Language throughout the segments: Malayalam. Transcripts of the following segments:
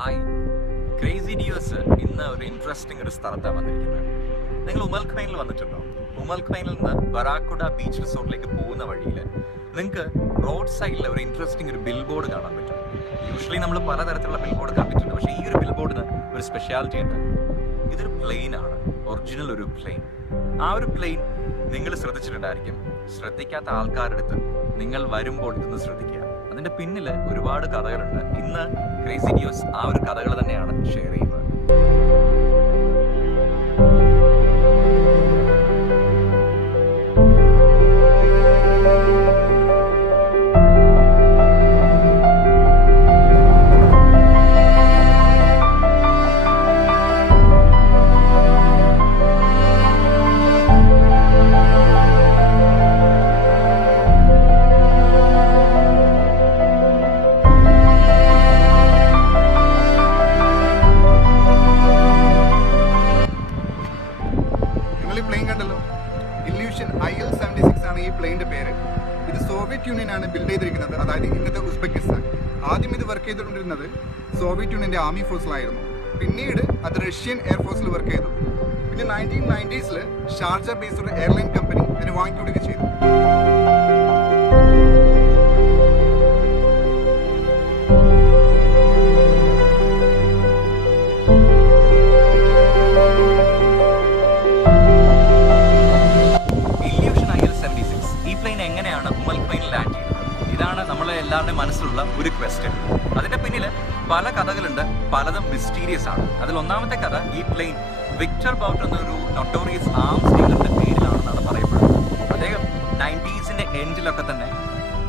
ഹായ്, ക്രേസി ഡിയോസ് ഇന്ന് ഒരു ഇൻട്രസ്റ്റിംഗ് സ്ഥലത്താണ് വന്നിരിക്കുന്നത്. നിങ്ങൾ ഉമൽ ഖ്വൈനിൽ വന്നിട്ടുണ്ടോ? ഉമൽ ഖ്വൈനിൽ നിന്ന് ബറാക്കുഡ ബീച്ച് റിസോർട്ടിലേക്ക് പോകുന്ന വഴിയിൽ നിങ്ങൾക്ക് റോഡ് സൈഡിൽ ഒരു ഇൻട്രസ്റ്റിംഗ് ബിൽ ബോർഡ് കാണാൻ പറ്റും. യൂഷ്വലി നമ്മൾ പലതരത്തിലുള്ള ബിൽ ബോർഡ് കണ്ടിട്ടുണ്ട്, പക്ഷേ ഈ ഒരു ബിൽ ബോർഡിന് ഒരു സ്പെഷ്യാലിറ്റി ഉണ്ട്. ഇതൊരു പ്ലെയിൻ ആണ്, ഒറിജിനൽ ഒരു പ്ലെയിൻ. ആ ഒരു പ്ലെയിൻ നിങ്ങൾ ശ്രദ്ധിച്ചിട്ടുണ്ടായിരിക്കും. ശ്രദ്ധിക്കാത്ത ആൾക്കാരുടെ അടുത്ത് നിങ്ങൾ വരുമ്പോൾ ഇതൊന്ന് ശ്രദ്ധിക്കുക. അതിന്റെ പിന്നിൽ ഒരുപാട് കഥകളുണ്ട്. ഇന്ന് ക്രേസി ഡിയോസ് ആ ഒരു കഥകൾ തന്നെയാണ് ഷെയർ ചെയ്യുന്നത്. പ്ലെയിൻ കണ്ടല്ലോ, ഇല്യൂഷൻ IL-76 ആണ് ഈ പ്ലെയിൻ്റെ പേര്. ഇത് സോവിയറ്റ് യൂണിയൻ ആണ് ബിൽഡ് ചെയ്തിരിക്കുന്നത്, അതായത് ഇന്നത്തെ ഉസ്ബെക്കിസ്ഥാൻ. ആദ്യം ഇത് വർക്ക് ചെയ്തുകൊണ്ടിരുന്നത് സോവിയറ്റ് യൂണിയൻ്റെ ആർമി ഫോഴ്സിലായിരുന്നു. പിന്നീട് അത് റഷ്യൻ എയർഫോഴ്സിൽ വർക്ക് ചെയ്തു. പിന്നെ 1990s Sharjah based airline company ഇതിന് വാങ്ങിക്കൊടുക്കുകയും ചെയ്തു. എങ്ങനെയാണ് ഉമൽ ഖ്വൈനിൽ ലാൻഡ് ചെയ്യുന്നത്? ഇതാണ് നമ്മളെ എല്ലാവരുടെയും മനസ്സിലുള്ള ഒരു ക്വസ്റ്റ്യൻ. അതിന്റെ പിന്നിൽ പല കഥകളുണ്ട്, പലതും മിസ്റ്റീരിയസ് ആണ്. അതിൽ ഒന്നാമത്തെ കഥ, ഈ പ്ലെയിൻ വിക്ടർ ബൗട്ട് എന്നൊരു നൊട്ടോറിയസ് ആംസ് ഡീലറിന്റെ പേരിലാണെന്നാണ് പറയപ്പെടുന്നത്. അദ്ദേഹം 90s എൻഡിലൊക്കെ തന്നെ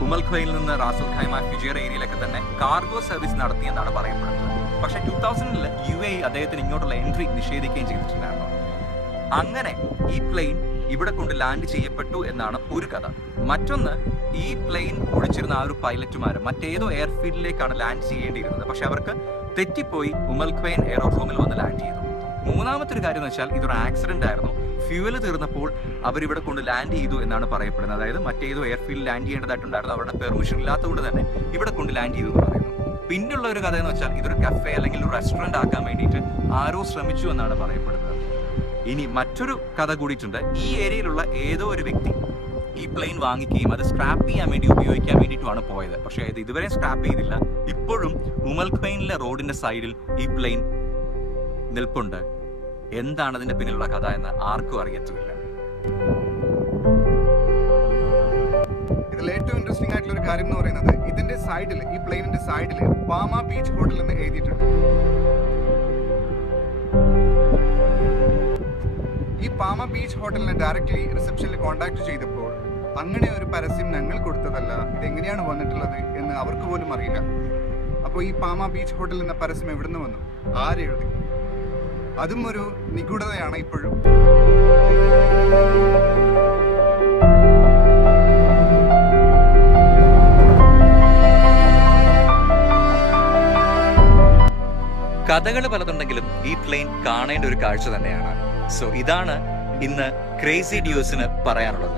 ഉമൽ ഖ്വൈനിൽ നിന്ന് റാസൽ ഖൈമ ഫിജിയർ ഏരിയയിലൊക്കെ തന്നെ കാർഗോ സർവീസ് നടത്തിയെന്നാണ് പറയപ്പെടുന്നത്. പക്ഷേ 2000 UAE അദ്ദേഹത്തിന് ഇങ്ങോട്ടുള്ള എൻട്രി നിഷേധിക്കുകയും ചെയ്തിട്ടുണ്ടായിരുന്നു. അങ്ങനെ ഈ പ്ലെയിൻ ഇവിടെ കൊണ്ട് ലാൻഡ് ചെയ്യപ്പെട്ടു എന്നാണ് ഒരു കഥ. മറ്റൊന്ന്, ഈ പ്ലെയിൻ ഓടിച്ചിരുന്ന ആ ഒരു പൈലറ്റുമാർ മറ്റേതോ എയർഫീൽഡിലേക്കാണ് ലാൻഡ് ചെയ്യേണ്ടിയിരുന്നത്, പക്ഷെ അവർക്ക് തെറ്റിപ്പോയി ഉമൽ ഖ്വൈൻ എയറോഡ്രോമിൽ വന്ന് ലാൻഡ് ചെയ്തു. മൂന്നാമത്തെ ഒരു കാര്യം എന്ന് വെച്ചാൽ ഇതൊരു ആക്സിഡന്റ് ആയിരുന്നു. ഫ്യൂവൽ തീർന്നപ്പോൾ അവരിവിടെ കൊണ്ട് ലാൻഡ് ചെയ്തു എന്നാണ് പറയപ്പെടുന്നത്. അതായത് മറ്റേതോ എയർഫീൽഡിൽ ലാൻഡ് ചെയ്യേണ്ടതായിട്ടുണ്ടായിരുന്നു, അവരുടെ പെർമിഷൻ ഇല്ലാത്തതുകൊണ്ട് തന്നെ ഇവിടെ കൊണ്ട് ലാൻഡ് ചെയ്തു എന്ന് പറയുന്നു. പിന്നുള്ള ഒരു കഥ എന്ന് വെച്ചാൽ ഇതൊരു കഫേ അല്ലെങ്കിൽ ഒരു റെസ്റ്റോറന്റ് ആക്കാൻ വേണ്ടിയിട്ട് ആരോ ശ്രമിച്ചു എന്നാണ് പറയപ്പെടുന്നത്. ഇനി മറ്റൊരു കഥ കൂടിയിട്ടുണ്ട്. ഈ ഏരിയയിലുള്ള ഏതോ ഒരു വ്യക്തി ഈ പ്ലെയിൻ വാങ്ങിക്കുകയും അത് സ്ക്രാപ്പ് ചെയ്യാൻ വേണ്ടി ഉപയോഗിക്കാൻ വേണ്ടിയിട്ടുമാണ് പോയത്. പക്ഷേ ഇത് ഇതുവരെ സ്ക്രാപ്പ് ചെയ്തില്ല. ഇപ്പോഴും ഉമൽ ഖ്വൈനിലെ റോഡിന്റെ സൈഡിൽ ഈ പ്ലെയിൻ നിൽപ്പുണ്ട്. എന്താണ് അതിന്റെ പിന്നിലുള്ള കഥ എന്ന് ആർക്കും അറിയത്തുമില്ല. ഇതിൽ ഏറ്റവും ഇൻട്രസ്റ്റിംഗ് ആയിട്ടുള്ള ഒരു കാര്യം എന്ന് പറയുന്നത്, ഇതിന്റെ സൈഡിൽ, ഈ പ്ലെയിനിന്റെ സൈഡിൽ പാമ ബീച്ച് ഹോട്ടൽ എന്ന് എഴുതിയിട്ടുണ്ട്. ഈ പാമ ബീച്ച് ഹോട്ടലിനെ ഡയറക്റ്റ്ലി റിസപ്ഷനിൽ കോൺടാക്ട് ചെയ്തപ്പോൾ അങ്ങനെ ഒരു പരസ്യം ഞങ്ങൾ കൊടുത്തതല്ല, ഇതെങ്ങനെയാണ് വന്നിട്ടുള്ളത് എന്ന് അവർക്ക് പോലും അറിയില്ല. അപ്പോൾ ഈ പാമ ബീച്ച് ഹോട്ടൽ എന്ന പരസ്യം എവിടുന്ന് വന്നു, ആരെഴുതി? അതും ഒരു നിഗൂഢതയാണ് ഇപ്പോഴും. കഥകൾ പലതുണ്ടെങ്കിലും ഈ പ്ലെയിൻ കാണേണ്ട ഒരു കാഴ്ച തന്നെയാണ്. സോ ഇതാണ് ഇന്ന് ക്രേസി ഡിയോസിന് പറയാനുള്ളത്.